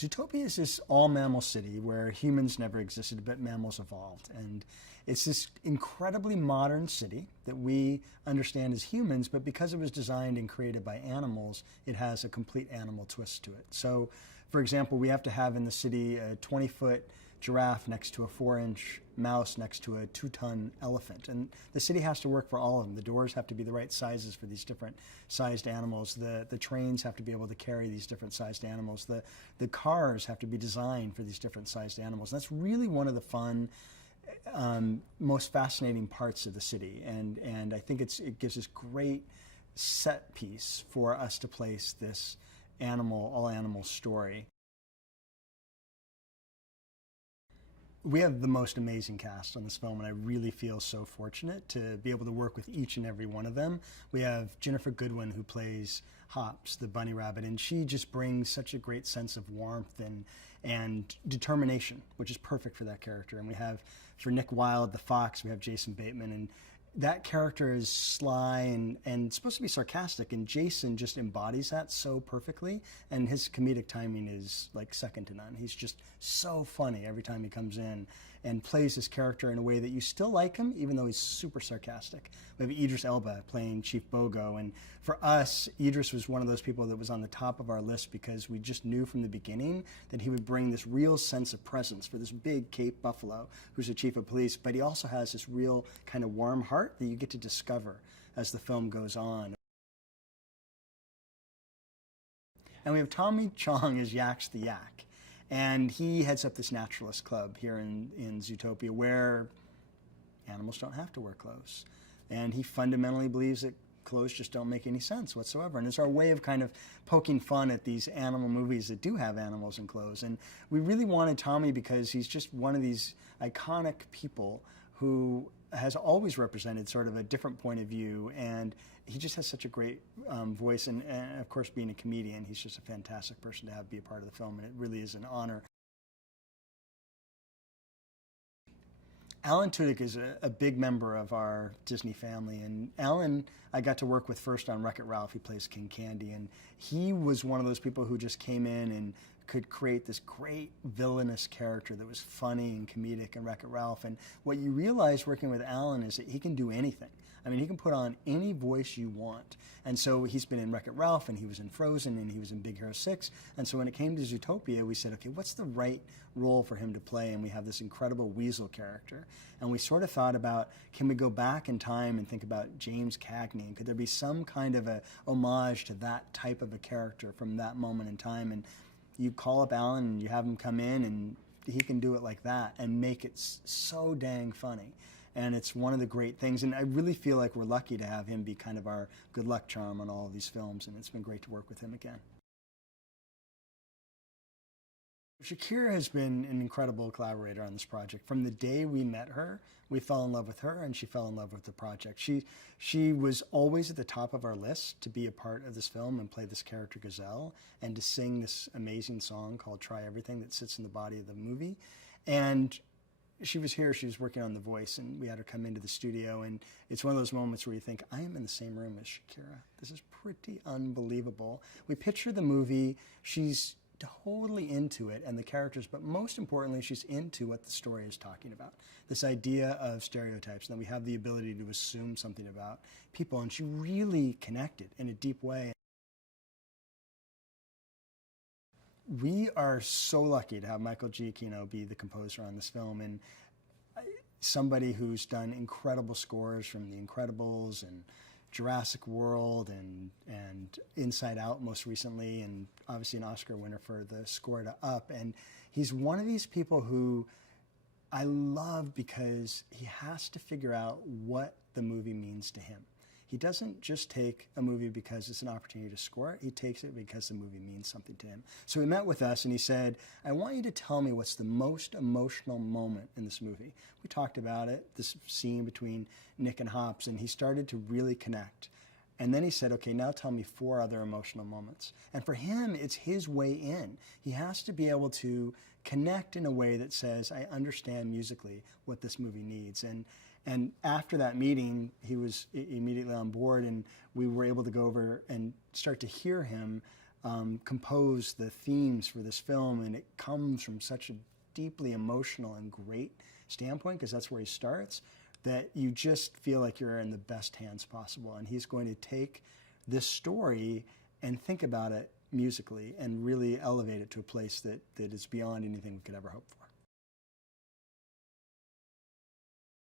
Zootopia is this all-mammal city where humans never existed, but mammals evolved. And it's this incredibly modern city that we understand as humans, but because it was designed and created by animals, it has a complete animal twist to it. So, for example, we have to have in the city a 20-foot giraffe next to a 4-inch mouse next to a 2-ton elephant. And the city has to work for all of them. The doors have to be the right sizes for these different sized animals. The trains have to be able to carry these different sized animals. The cars have to be designed for these different sized animals. And that's really one of the fun, most fascinating parts of the city. And I think it gives this great set piece for us to place this all animal story. We have the most amazing cast on this film, and I really feel so fortunate to be able to work with each and every one of them. We have Jennifer Goodwin, who plays Hops, the bunny rabbit, and she just brings such a great sense of warmth and determination, which is perfect for that character. And we have, for Nick Wilde, the fox, we have Jason Bateman, and that character is sly and supposed to be sarcastic, and Jason just embodies that so perfectly, and his comedic timing is like second to none. He's just so funny every time he comes in and plays his character in a way that you still like him, even though he's super sarcastic. We have Idris Elba playing Chief Bogo, and for us, Idris was one of those people that was on the top of our list because we just knew from the beginning that he would bring this real sense of presence for this big Cape Buffalo who's the chief of police, but he also has this real kind of warm heart that you get to discover as the film goes on. And we have Tommy Chong as Yax the Yak. And he heads up this naturalist club here in Zootopia where animals don't have to wear clothes. And he fundamentally believes that clothes just don't make any sense whatsoever. And it's our way of kind of poking fun at these animal movies that do have animals in clothes. And we really wanted Tommy because he's just one of these iconic people who has always represented sort of a different point of view, and he just has such a great voice, and of course being a comedian, he's just a fantastic person to be a part of the film, and it really is an honor. Alan Tudyk is a big member of our Disney family, and Alan I got to work with first on Wreck-It Ralph. He plays King Candy, and he was one of those people who just came in and could create this great villainous character that was funny and comedic in Wreck-It Ralph. And what you realize working with Alan is that he can do anything. I mean, he can put on any voice you want. And so he's been in Wreck-It Ralph, and he was in Frozen, and he was in Big Hero 6. And so when it came to Zootopia, we said, okay, what's the right role for him to play? And we have this incredible weasel character. And we sort of thought about, can we go back in time and think about James Cagney? And could there be some kind of a homage to that type of a character from that moment in time? And you call up Alan and you have him come in, and he can do it like that and make it so dang funny. And it's one of the great things, and I really feel like we're lucky to have him be kind of our good luck charm on all of these films, and it's been great to work with him again. Shakira has been an incredible collaborator on this project. From the day we met her, we fell in love with her, and she fell in love with the project. She was always at the top of our list to be a part of this film and play this character Gazelle, and to sing this amazing song called Try Everything that sits in the body of the movie. And she was here, she was working on The Voice, and we had her come into the studio, and it's one of those moments where you think, I am in the same room as Shakira. This is pretty unbelievable. We picture the movie, she's totally into it and the characters, but most importantly, she's into what the story is talking about. This idea of stereotypes, and that we have the ability to assume something about people, and she really connected in a deep way. We are so lucky to have Michael Giacchino be the composer on this film, and somebody who's done incredible scores from The Incredibles and Jurassic World and Inside Out most recently, and obviously an Oscar winner for the score to Up. And he's one of these people who I love because he has to figure out what the movie means to him. He doesn't just take a movie because it's an opportunity to score it. He takes it because the movie means something to him. So he met with us and he said, I want you to tell me what's the most emotional moment in this movie. We talked about it, this scene between Nick and Hops, and he started to really connect. And then he said, okay, now tell me 4 other emotional moments. And for him, it's his way in. He has to be able to connect in a way that says, I understand musically what this movie needs. And after that meeting, he was immediately on board, and we were able to go over and start to hear him composed the themes for this film, and it comes from such a deeply emotional and great standpoint, because that's where he starts, that you just feel like you're in the best hands possible. And he's going to take this story and think about it musically and really elevate it to a place that is beyond anything we could ever hope for.